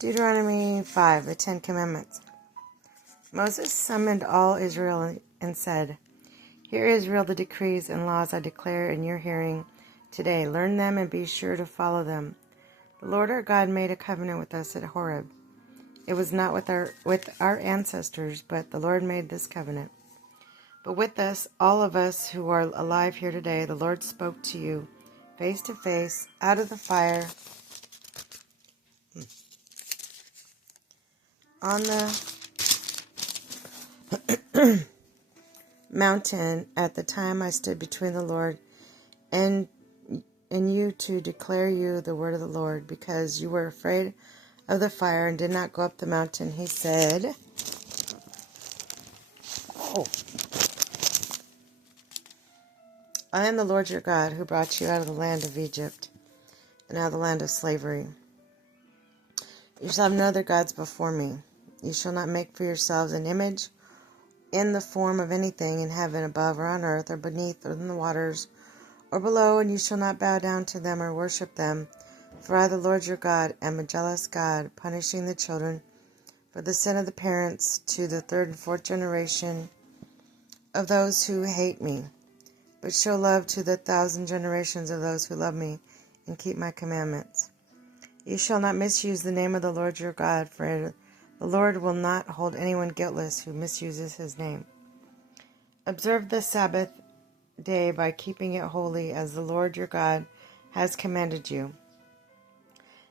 Deuteronomy 5, the Ten Commandments. Moses summoned all Israel and said, "Hear, Israel, the decrees and laws I declare in your hearing today. Learn them and be sure to follow them. The Lord our God made a covenant with us at Horeb. It was not with our ancestors, but the Lord made this covenant. But with us, all of us who are alive here today, the Lord spoke to you face to face out of the fire on the mountain at the time I stood between the Lord and you to declare you the word of the Lord, because you were afraid of the fire and did not go up the mountain." He said, "I am the Lord your God, who brought you out of the land of Egypt and out of the land of slavery. You shall have no other gods before me. You shall not make for yourselves an image in the form of anything in heaven above or on earth or beneath or in the waters or below, and you shall not bow down to them or worship them. For I, the Lord your God, am a jealous God, punishing the children for the sin of the parents to the third and fourth generation of those who hate me, but show love to the 1,000 generations of those who love me and keep my commandments. You shall not misuse the name of the Lord your God, for the Lord will not hold anyone guiltless who misuses his name. Observe the Sabbath day by keeping it holy, as the Lord your God has commanded you.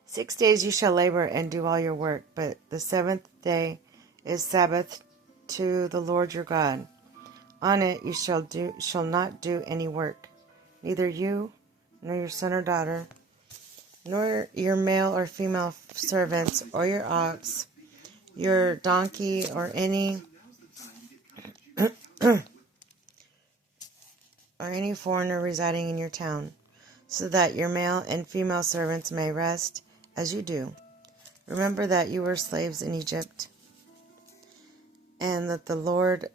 6 days you shall labor and do all your work, but the seventh day is Sabbath to the Lord your God. On it you shall not do any work, neither you, nor your son or daughter, nor your male or female servants, or your ox, your donkey, or any foreigner residing in your town, so that your male and female servants may rest as you do. Remember that you were slaves in Egypt, and that the Lord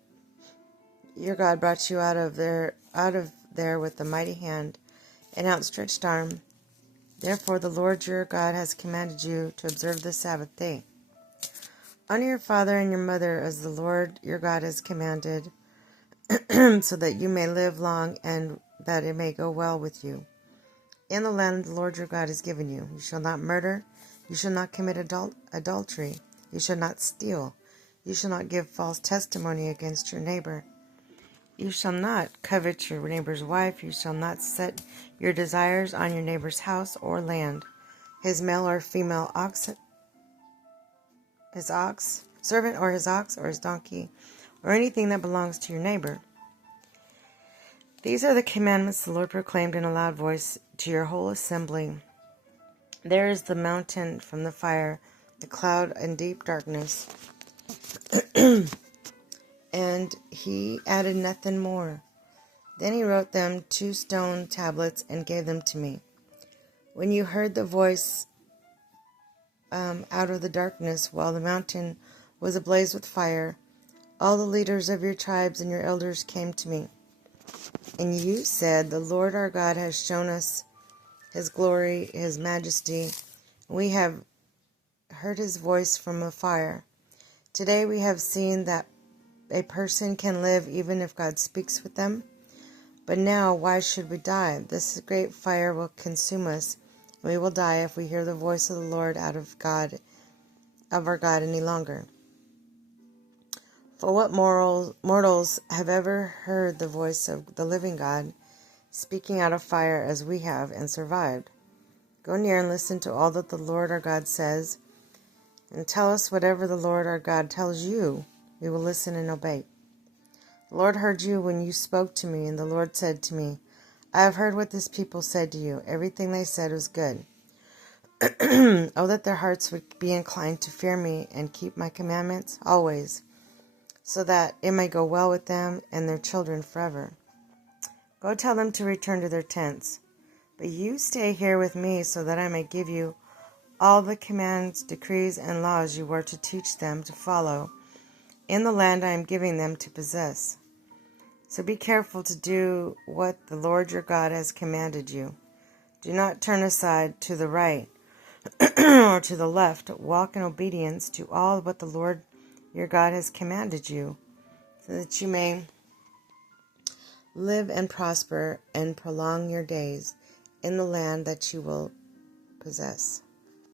your God brought you out of there with a mighty hand and outstretched arm. Therefore the Lord your God has commanded you to observe the Sabbath day. Honor your father and your mother as the Lord your God has commanded, so that you may live long and that it may go well with you in the land the Lord your God has given you. You shall not murder. You shall not commit adultery. You shall not steal. You shall not give false testimony against your neighbor. You shall not covet your neighbor's wife. You shall not set your desires on your neighbor's house or land, his male or female servant, or his ox, or his donkey, or anything that belongs to your neighbor. These are the commandments the Lord proclaimed in a loud voice to your whole assembly. There is the mountain from the fire, the cloud and deep darkness." And he added nothing more. Then he wrote them 2 stone tablets and gave them to me. When you heard the voice out of the darkness while the mountain was ablaze with fire, all the leaders of your tribes and your elders came to me. And you said, "The Lord our God has shown us his glory, his majesty. We have heard his voice from afar. Today we have seen that a person can live even if God speaks with them. But now, why should we die? This great fire will consume us, and we will die if we hear the voice of the Lord of our God any longer. For what mortals have ever heard the voice of the living God speaking out of fire as we have, and survived? Go near and listen to all that the Lord our God says, and tell us whatever the Lord our God tells you. We will listen and obey. The Lord heard you when you spoke to me, and the Lord said to me, I have heard what this people said to you. Everything they said was good. Oh, that their hearts would be inclined to fear me and keep my commandments always, so that it may go well with them and their children forever. Go tell them to return to their tents. But you stay here with me, so that I may give you all the commands, decrees, and laws you were to teach them to follow in the land I am giving them to possess. So be careful to do what the Lord your God has commanded you. Do not turn aside to the right or to the left. Walk in obedience to all what the Lord your God has commanded you, so that you may live and prosper and prolong your days in the land that you will possess.